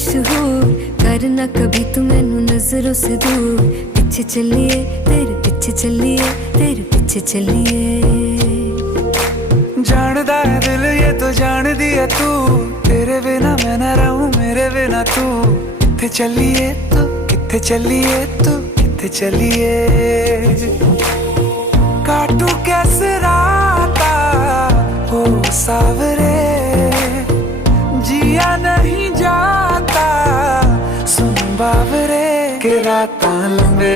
मशहूर, करना कभी तू मैनू नजरों से दूर। पीछे चलिए तेरे पीछे चलिए, तेरे पीछे चलिए। जानदा है दिल ये तो जान दिया तू, तेरे बिना मैं ना रहूं मेरे बिना तू। किथे चलिए तू, किथे चलिए तू, किथे चलिए। काटू कैसे राता हो सावरे, जिया नहीं जाता सुन बावरे के रातां लंबे।